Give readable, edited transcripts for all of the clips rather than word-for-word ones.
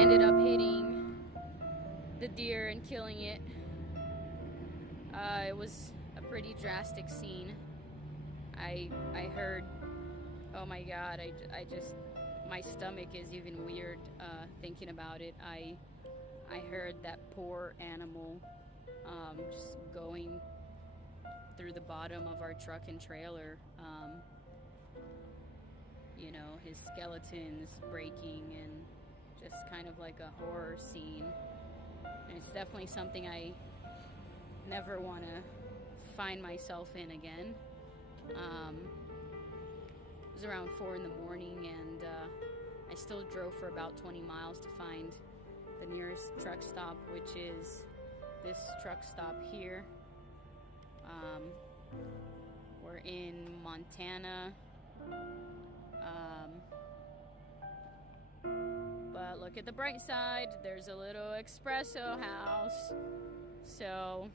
ended up hitting the deer and killing it. It was a pretty drastic scene. I heard, oh my God, I just, my stomach is even weird thinking about it. I heard that poor animal just going through the bottom of our truck and trailer. You know, his skeletons breaking, and just kind of like a horror scene. And it's definitely something I never want to find myself in again. It was around 4 in the morning, and I still drove for about 20 miles to find the nearest truck stop, which is this truck stop here. We're in Montana. But look at the bright side, there's a little espresso house. So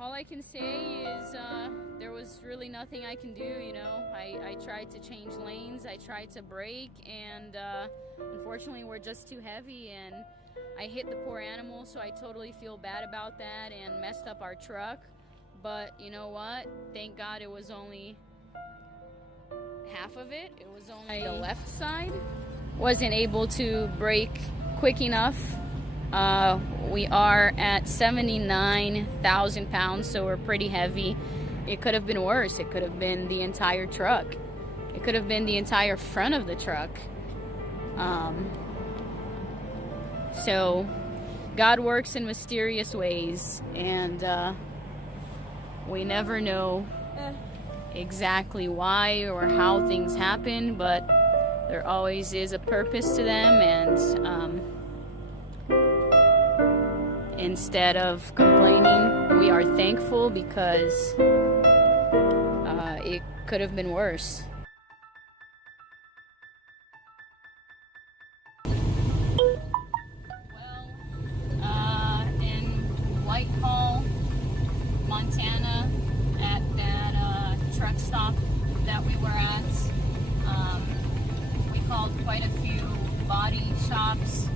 all I can say is there was really nothing I can do, you know. I tried to change lanes, I tried to brake, and unfortunately we're just too heavy, and I hit the poor animal, so I totally feel bad about that and messed up our truck. But you know what? Thank God it was only half of it. It was only the left side. Wasn't able to brake quick enough. We are at 79,000 pounds, so we're pretty heavy. It could have been worse. It could have been the entire truck. It could have been the entire front of the truck. So God works in mysterious ways, and we never know exactly why or how things happen, but there always is a purpose to them. And instead of complaining, we are thankful, because it could have been worse. Well, in Whitehall, Montana, at that truck stop that we were at, we called quite a few body shops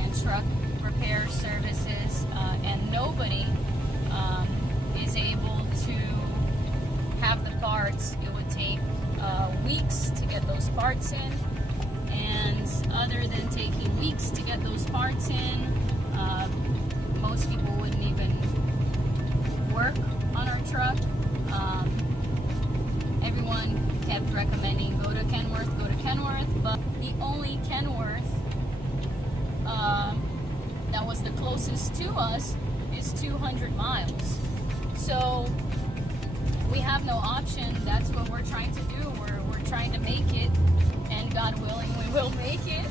and truck repair services, and nobody is able to have the parts. It would take weeks to get those parts in, and other than taking weeks to get those parts in, most people wouldn't even work on our truck. Everyone kept recommending go to Kenworth, but the only Kenworth that was the closest to us is 200 miles. So we have no option. That's what we're trying to do. We're trying to make it, and God willing, we will make it.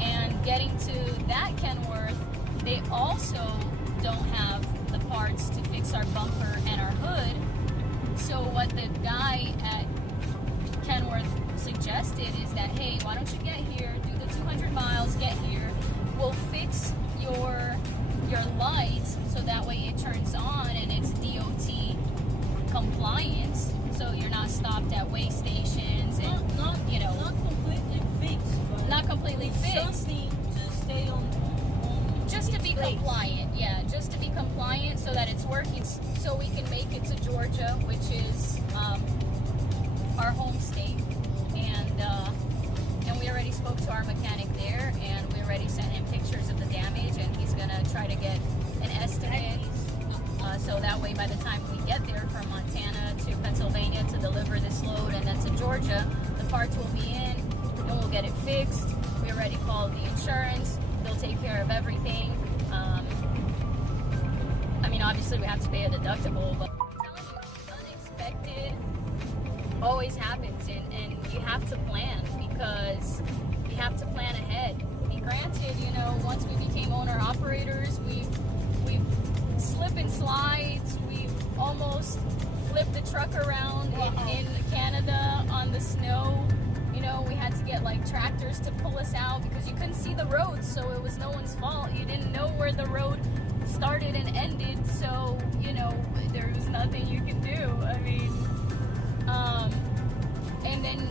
And getting to that Kenworth, they also don't have the parts to fix our bumper and our hood. So what the guy at Kenworth suggested is that, hey, why don't you get here, do the 200 miles, get here, we'll fix your lights so that way it turns on and it's DOT compliant, so you're not stopped at way stations and not completely fixed. Not completely fixed. Something to stay on just to be compliant, yeah, just to be compliant so that it's working, so we can make it to Georgia, which is our home state. And we already spoke to our mechanic there, and we already sent him pictures of the damage, and he's gonna try to get an estimate, so that way by the time we get there from Montana to Pennsylvania to deliver this load and then to Georgia, the parts will be in and we'll get it fixed. We already called the insurance. They'll take care of everything. I mean, obviously we have to pay a deductible, but I'm telling you, unexpected always happens, and you have to plan, because you have to plan ahead. And granted, you know, once we became owner-operators, we've slip and slides, we've almost flipped the truck around in Canada on the snow. You know, we had to get like tractors to pull us out because you couldn't see the road, so it was no one's fault. You didn't know where the road started and ended, so, you know, there was nothing you could do. I mean, and then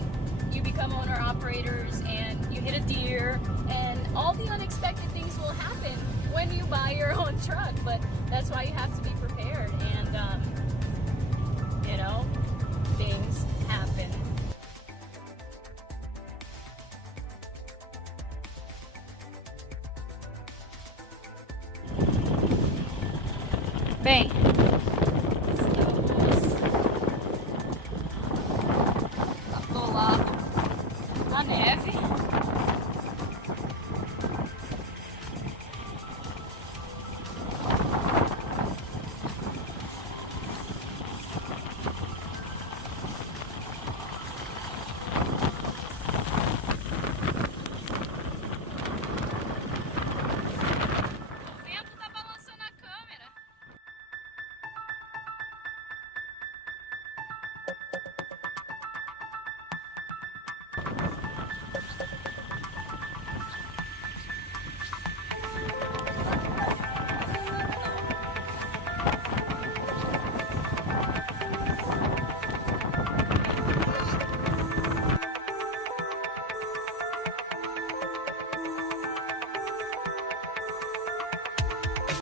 you become owner operators and you deer, and all the unexpected things will happen when you buy your own truck. But that's why you have to be